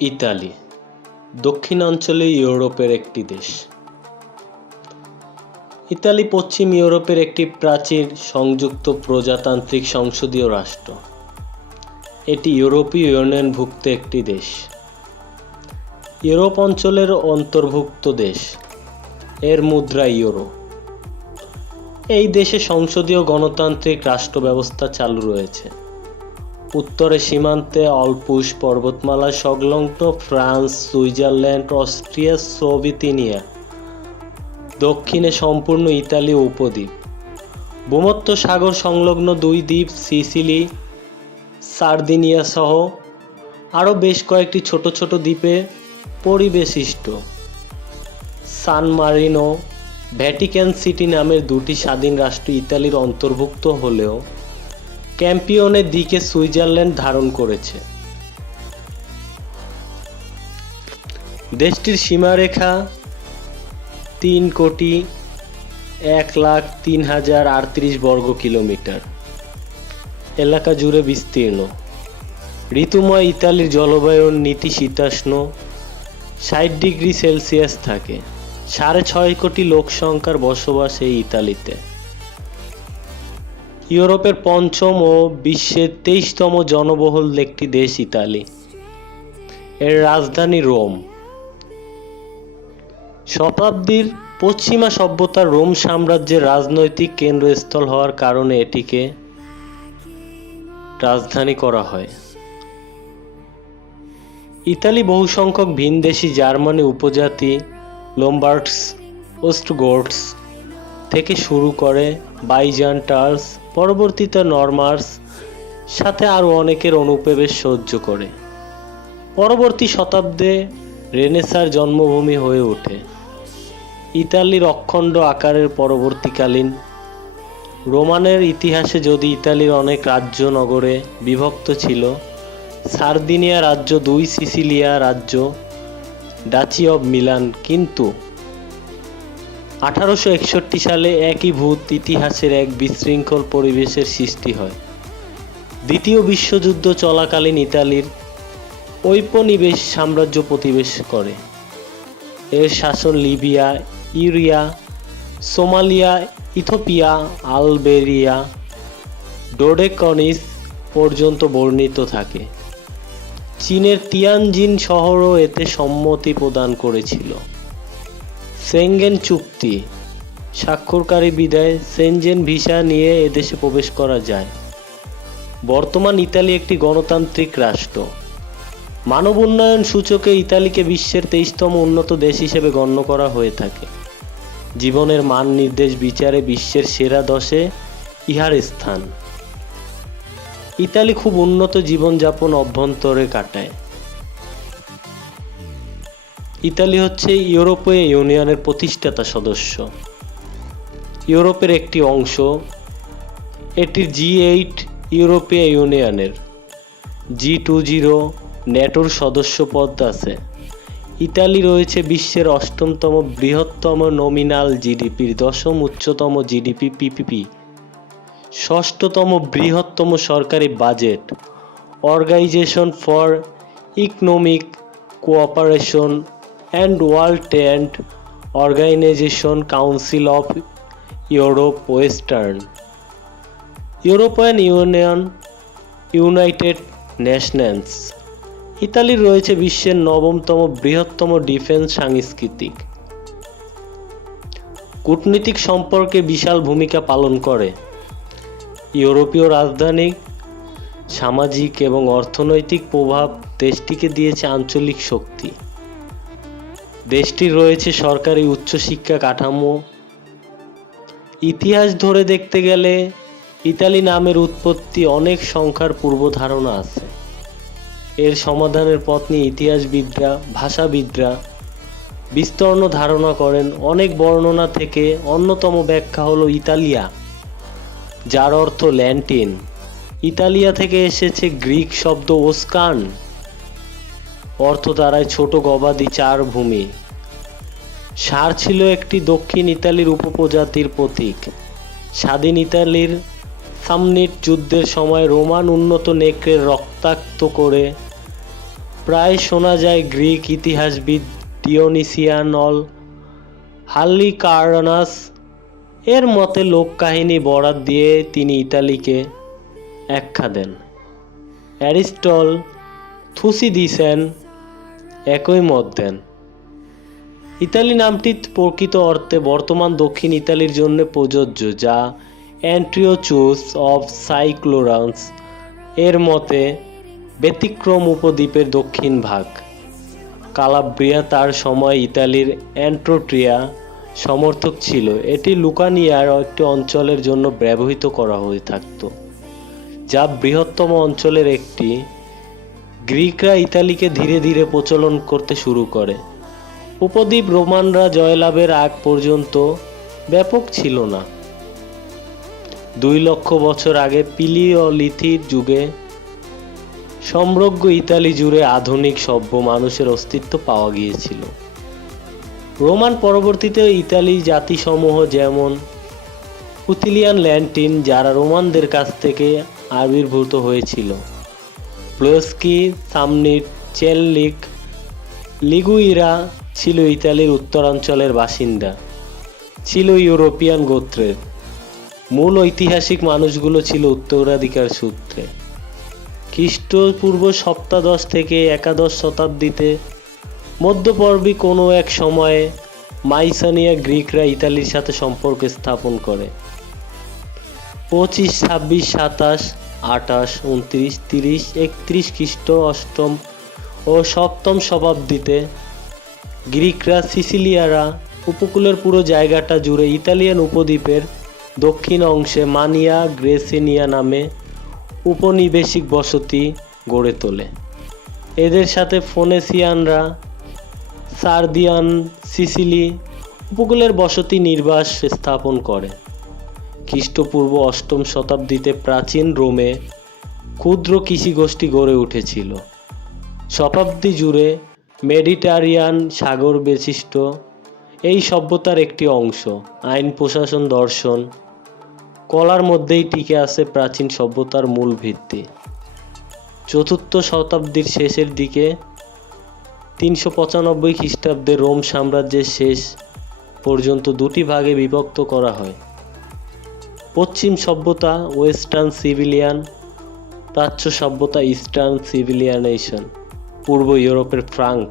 Italy, দক্ষিণাঞ্চলে ইউরোপের একটি দেশ। ইতালি পশ্চিম ইউরোপের একটি প্রাচীন সংযুক্ত প্রজাতান্ত্রিক সংসদীয় রাষ্ট্র। এটি ইউরোপীয় ইউনিয়নভুক্ত একটি দেশ। ইউরোপ অঞ্চলের অন্তর্ভুক্ত দেশ, এর মুদ্রা ইউরো। এই দেশে সংসদীয় গণতান্ত্রিক রাষ্ট্র ব্যবস্থা চালু রয়েছে। উত্তরে সীমান্তে অল্পুস পর্বতমালা সংলগ্ন ফ্রান্স, সুইজারল্যান্ড, অস্ট্রিয়া সোভিয়েতিনিয়া দক্ষিণে সম্পূর্ণ ইতালি উপদ্বীপ। ভূমধ্য সাগর সংলগ্ন দুই দ্বীপ, সিসিলি, সার্দিনিয়া সহ আরও বেশ কয়েকটি ছোট ছোট দ্বীপে পরিবেশিষ্ট। সান মারিনো ভ্যাটিকান সিটি নামের দুটি স্বাধীন রাষ্ট্র ইতালির অন্তর্ভুক্ত হলেও ক্যাম্পিয়নের দিকে সুইজারল্যান্ড ধারণ করেছে। দেশটির সীমারেখা তিন কোটি এক লাখ তিন হাজার আটত্রিশ বর্গ কিলোমিটার। এলাকা জুড়ে বিস্তীর্ণ। ঋতুময় ইতালির জলবায়ুর নীতি শীতাষ্ণ, ষাট ডিগ্রি সেলসিয়াস থাকে। সাড়ে ছয় কোটি লোক সংখ্যার বসবাস এই ইতালিতে। ইউরোপের পঞ্চম ও বিশ্বের তেইশতম জনবহুল একটি দেশ ইতালি। এর রাজধানী রোম। শতাব্দীর পশ্চিমা সভ্যতার রোম সাম্রাজ্যের রাজনৈতিক কেন্দ্রস্থল হওয়ার কারণে এটিকে রাজধানী করা হয়। ইতালি বহু সংখ্যক ভিনদেশি জার্মানি উপজাতি লোমবার্ডস ওস্টগোর্ডস থেকে শুরু করে বাইজান্টার্স পরবর্তীতে নরমার্স সাথে আরও অনেকের অনুপ্রবেশ সহ্য করে। পরবর্তী শতাব্দে রেনেসার জন্মভূমি হয়ে ওঠে। ইতালির অখণ্ড আকারের পরবর্তীকালীন রোমানের ইতিহাসে যদি ইতালির অনেক রাজ্য নগরে বিভক্ত ছিল, সার্দিনিয়া রাজ্য দুই সিসিলিয়া রাজ্য, ডাচি অব মিলান কিন্তু আঠারোশো একষট্টি সালে একই ভূত ইতিহাসের এক বিশৃঙ্খল পরিবেশের সৃষ্টি হয়। দ্বিতীয় বিশ্বযুদ্ধ চলাকালীন ইতালির ঔপনিবেশ সাম্রাজ্য প্রতিবেশ করে। এর শাসন লিবিয়া, ইউরিয়া, সোমালিয়া ইথোপিয়া আলবেরিয়া, ডোডেকনিস পর্যন্ত বর্ণিত থাকে। চীনের তিয়ানজিন শহরও এতে সম্মতি প্রদান করেছিল। সেঙ্গেন চুক্তি। স্বাক্ষরকারী বিদায় সেনজেন ভিসা নিয়ে এদেশে প্রবেশ করা যায়। বর্তমান ইতালি একটি গণতান্ত্রিক রাষ্ট্র। মানব উন্নয়ন সূচকে ইতালিকে বিশ্বের তেইশতম উন্নত দেশ হিসেবে গণ্য করা হয়ে থাকে। জীবনের মান নির্দেশ বিচারে বিশ্বের সেরা দশে ইহার স্থান। ইতালি খুব উন্নত জীবনযাপন অভ্যন্তরে কাটায়। ইতালি হচ্ছে ইউরোপীয় ইউনিয়নের প্রতিষ্ঠাতা সদস্য। ইউরোপের একটি অংশ, এটি জি এইট ইউরোপীয় ইউনিয়নের। জি টু জিরো ন্যাটোর সদস্যপদ আছে। ইতালি রয়েছে বিশ্বের অষ্টমতম বৃহত্তম নমিনাল জিডিপির দশম উচ্চতম জিডিপি পিপিপি ষষ্ঠতম বৃহত্তম সরকারি budget organisation for economic cooperation and world trade organisation council of Europe western European union united nations ইতালির রয়েছে বিশ্বের নবমতম বৃহত্তম ডিফেন্স সাংস্কৃতিক। কূটনীতিক সম্পর্কে বিশাল ভূমিকা পালন করে। ইউরোপীয় রাজধানী, সামাজিক এবং অর্থনৈতিক প্রভাব দেশটিকে দিয়েছে আঞ্চলিক শক্তি। দেশটির রয়েছে সরকারি উচ্চশিক্ষা কাঠামো। ইতিহাস ধরে দেখতে গেলে ইতালি নামের উৎপত্তি অনেক সংখ্যার পূর্বধারণা আছে। এর সমাধানের পথ নিয়ে ইতিহাসবিদরা, ভাষাবিদরা বিস্তর্ণ ধারণা করেন। অনেক বর্ণনা থেকে অন্যতম ব্যাখ্যা হলো ইতালিয়া, যার অর্থ ল্যান্টিন। ইতালিয়া থেকে এসেছে গ্রিক শব্দ ওস্কান। অর্থ দাঁড়ায় ছোট গবাদি চার ভূমি। সার ছিল একটি দক্ষিণ ইতালির উপপ্রজাতির প্রতীক। স্বাধীন ইতালির সামনিট যুদ্ধের সময় রোমান উন্নত নেকড়ের রক্তাক্ত করে প্রায় শোনা যায় গ্রিক ইতিহাসবিদ ডিওনিসিয়ান অল হাল্লিকার্নাস এর মতে লোককাহিনী বরাত দিয়ে তিনি ইতালিকে একখা দেন। অ্যারিস্টল থুসিদিসেন একই মত দেন। ইতালি নামটি প্রকৃত অর্থে বর্তমান দক্ষিণ ইতালির জন্য প্রযোজ্য, যা অ্যান্ট্রিওচুস অফ সাইক্লোরান্স এর মতে ব্যতিক্রম উপদ্বীপের দক্ষিণ ভাগ। কালাব্রিয়া তার সময় ইতালির অ্যান্ট্রোট্রিয়া সমর্থক ছিল। এটি লুকানিয়ার একটি অঞ্চলের জন্য ব্যবহৃত করা হয়ে থাকত, যা বৃহত্তম অঞ্চলের একটি গ্রিকরা ইতালিকে ধীরে ধীরে প্রচলন করতে শুরু করে। উপদ্বীপ রোমানরা জয়লাভের আগ পর্যন্ত ব্যাপক ছিল না। দুই লক্ষ বছর আগে পিলিওলিথিক যুগে সমগ্র ইতালি জুড়ে আধুনিক সভ্য মানুষের অস্তিত্ব পাওয়া গিয়েছিল। রোমান পরবর্তীতে ইতালি জাতিসমূহ যেমন উতিলিয়ান ল্যান্টিন, যারা রোমানদের কাছ থেকে আবির্ভূত হয়েছিল প্লোস্কি সামনিট চেললিক লিগুইরা ছিল ইতালির উত্তরাঞ্চলের বাসিন্দা, ছিল ইউরোপিয়ান গোত্রের মূল ঐতিহাসিক মানুষগুলো ছিল উত্তরাধিকার সূত্রে। খ্রিস্টপূর্ব সপ্তাদশ থেকে একাদশ শতাব্দীতে মধ্যপর্বী কোনো এক সময়ে মাইসানিয়া গ্রিকরা ইতালির সাথে সম্পর্ক স্থাপন করে। পঁচিশ, ছাব্বিশ, সাতাশ আঠাশ, উনত্রিশ, তিরিশ, একত্রিশ খ্রিস্ট, অষ্টম ও সপ্তম শতাব্দীতে গ্রিকরা সিসিলিয়ারা উপকূলের পুরো জায়গাটা জুড়ে ইতালিয়ান উপদ্বীপের দক্ষিণ অংশে মানিয়া গ্রেসেনিয়া নামে উপনিবেশিক বসতি গড়ে তোলে। এদের সাথে ফোনেসিয়ানরা, সার্দিয়ান, সিসিলি উপকূলের বসতি নির্বাস স্থাপন করে। খ্রিস্টপূর্ব অষ্টম শতাব্দীতে প্রাচীন রোমে ক্ষুদ্র কৃষিগোষ্ঠী গড়ে উঠেছিল। শতাব্দী জুড়ে মেডিটারিয়ান সাগর বিশিষ্ট। এই সভ্যতার একটি অংশ, আইন, প্রশাসন, দর্শন, কলার মধ্যেই টিকে আছে প্রাচীন সভ্যতার মূল ভিত্তি। চতুর্থ শতাব্দীর শেষের দিকে তিনশো পঁচানব্বই খ্রিস্টাব্দে রোম সাম্রাজ্যের শেষ পর্যন্ত দুটি ভাগে বিভক্ত করা হয়। পশ্চিম সভ্যতা ওয়েস্টার্ন সিভিলিয়ান প্রাচ্য সভ্যতা ইস্টার্ন সিভিলিয়ানেশন পূর্ব ইউরোপের ফ্রাঙ্ক।